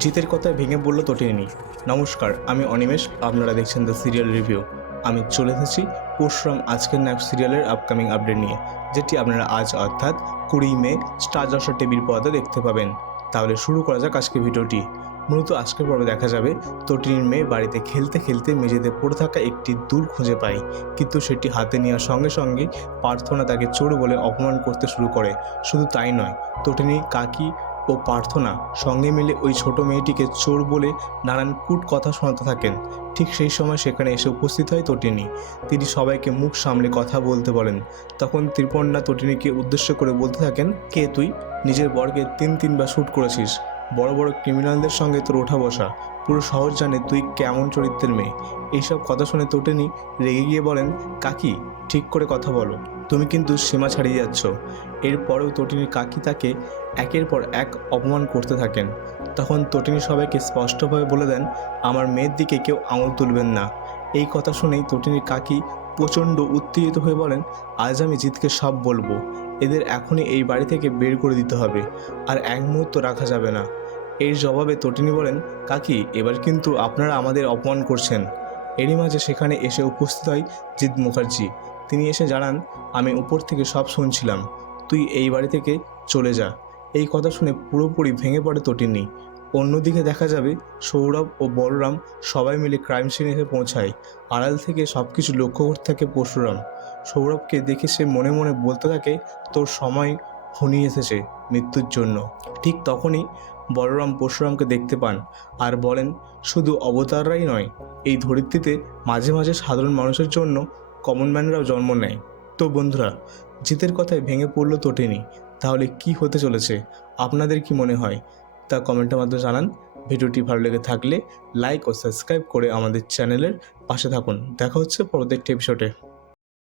জিতের কথায় ভেঙে পড়ল তটিনী। নমস্কার, আমি অনিমেষ, আপনারা দেখছেন দ্য সিরিয়াল রিভিউ। আমি চলে এসেছি পরশুরাম আজকের নায়ক সিরিয়ালের আপকামিং আপডেট নিয়ে, যেটি আপনারা আজ অর্থাৎ 20 মে স্টার জলসা টিভির পর্দায় দেখতে পাবেন। তাহলে শুরু করা যাক আজকের ভিডিওটি। মূলত আজকের পর্বে দেখা যাবে তটিনীর মেয়ে বাড়িতে খেলতে খেলতে মেঝেতে পড়ে থাকা একটি দুল খুঁজে পায়, কিন্তু সেটি হাতে নেওয়ার সঙ্গে সঙ্গে প্রার্থনা তাকে চোর বলে অপমান করতে শুরু করে। শুধু তাই নয়, তটিনী কাকি ও প্রার্থনা সঙ্গে মিলে ওই ছোট মেয়েটিকে চোর বলে নানান কূট কথা শোনাতে থাকেন। ঠিক সেই সময় সেখানে এসে উপস্থিত হয় তটিনী। তিনি সবাইকে মুখ সামলে কথা বলতে বলেন। তখন ত্রিপর্ণা তটিনীকে উদ্দেশ্য করে বলতে থাকেন, কে তুই? নিজের বরকে তিনবার শ্যুট করেছিস, বড় বড় ক্রিমিনালদের সঙ্গে তোর ওঠা বসা, পুরো শহর জানে তুই কেমন চরিত্রের মেয়ে। এইসব কথা শুনে তটিনী রেগে গিয়ে বলেন, কাকি ঠিক করে কথা বলো, তুমি কিন্তু সীমা ছাড়িয়ে যাচ্ছ। এরপরেও তটিনীর কাকি তাকে একের পর এক অপমান করতে থাকেন। তখন তটিনী সবাইকে স্পষ্টভাবে বলে দেন, আমার মেয়ের দিকে কেউ আঙুল তুলবেন না। এই কথা শুনেই তটিনীর কাকি প্রচণ্ড উত্তেজিত হয়ে বলেন, আজ আমি জিতকে সব বলবো। এদের এখনই এই বাড়ি থেকে বের করে দিতে হবে, আর এক মুহূর্ত রাখা যাবে না। এর জবাবে তটিনী বলেন, কাকি এবার কিন্তু আপনারা আমাদের অপমান করছেন। এরই মাঝে সেখানে এসে উপস্থিত হয় জিৎ মুখার্জি। তিনি এসে জানান, আমি উপর থেকে সব শুনছিলাম, তুই এই বাড়ি থেকে চলে যা। এই কথা শুনে পুরোপুরি ভেঙে পড়ে তটিনী। অন্যদিকে দেখা যাবে সৌরভ ও বলরাম সবাই মিলে ক্রাইম সিনে এসে পৌঁছায়। আড়াল থেকে সব কিছু লক্ষ্য করতে থাকে পরশুরাম। সৌরভকে দেখে সে মনে মনে বলতে থাকে, তোর সময় ঘনিয়ে এসেছে মৃত্যুর জন্য। ঠিক তখনই বলরাম পরশুরামকে দেখতে পান আর বলেন, শুধু অবতাররাই নয়, এই ধরিত্রীতে মাঝে মাঝে সাধারণ মানুষের জন্য কমন ম্যানরাও জন্ম নেয়। তো বন্ধুরা, জিতের কথায় ভেঙে পড়ল তটিনী। তাহলে কি হতে চলেছে, আপনাদের কি মনে হয় তা কমেন্টের মাধ্যমে জানান। ভিডিওটি ভালো লেগে থাকলে লাইক ও সাবস্ক্রাইব করে আমাদের চ্যানেলের পাশে থাকুন। দেখা হচ্ছে পরবর্তী একটি এপিসোডে।